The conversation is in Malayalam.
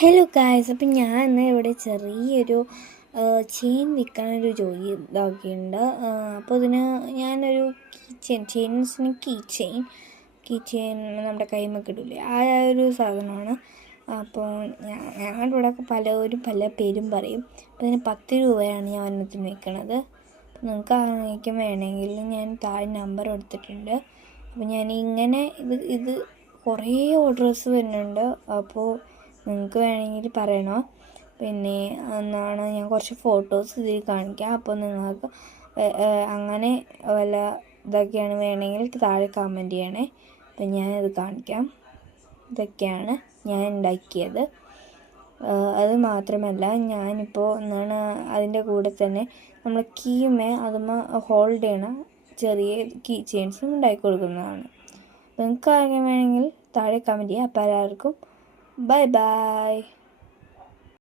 ഹലോ ഗായ്സ്, അപ്പം ഞാൻ ഇന്ന് ഇവിടെ ചെറിയൊരു ചെയിൻ വിൽക്കാനൊരു ജോലി ഇതാക്കിയിട്ടുണ്ട്. അപ്പോൾ ഇതിന് ഞാനൊരു ചെയിൻസിന് കീ ചെയിൻ നമ്മുടെ കൈമൊക്കെ ഇടില്ലേ, ആ ഒരു സാധനമാണ്. അപ്പോൾ ഞങ്ങളുടെ ഇവിടെ പലരും പല പേരും പറയും. അപ്പോൾ ഇതിന് 10 രൂപയാണ് ഞാൻ ഒരെണ്ണത്തിന് വിൽക്കണത്. നിങ്ങൾക്ക് ആർക്കും വേണമെങ്കിൽ ഞാൻ താഴെ നമ്പർ കൊടുത്തിട്ടുണ്ട്. അപ്പോൾ ഞാൻ ഇങ്ങനെ ഇത് കുറേ ഓർഡേഴ്സ് വരുന്നുണ്ട്. അപ്പോൾ നിങ്ങൾക്ക് വേണമെങ്കിൽ പറയണോ. പിന്നെ എന്നാണ് ഞാൻ കുറച്ച് ഫോട്ടോസ് ഇതിൽ കാണിക്കാം. അപ്പോൾ നിങ്ങൾക്ക് അങ്ങനെ വല്ല ഇതൊക്കെയാണ് വേണമെങ്കിൽ താഴെ കമൻറ്റ് ചെയ്യണേ. അപ്പം ഞാനിത് കാണിക്കാം. ഇതൊക്കെയാണ് ഞാൻ ഉണ്ടാക്കിയത്. അത് മാത്രമല്ല, ഞാനിപ്പോൾ എന്താണ് അതിൻ്റെ കൂടെ തന്നെ നമ്മൾ കീമേ അതുമ്മ ഹോൾഡ് ചെയ്യണ ചെറിയ കീ ചെയിൻസും ഉണ്ടാക്കി കൊടുക്കുന്നതാണ്. നിങ്ങൾക്ക് ആരെങ്കിലും വേണമെങ്കിൽ താഴെ കമൻറ്റ് ചെയ്യുക. അപ്പോൾ എല്ലാവർക്കും ബൈ ബൈ.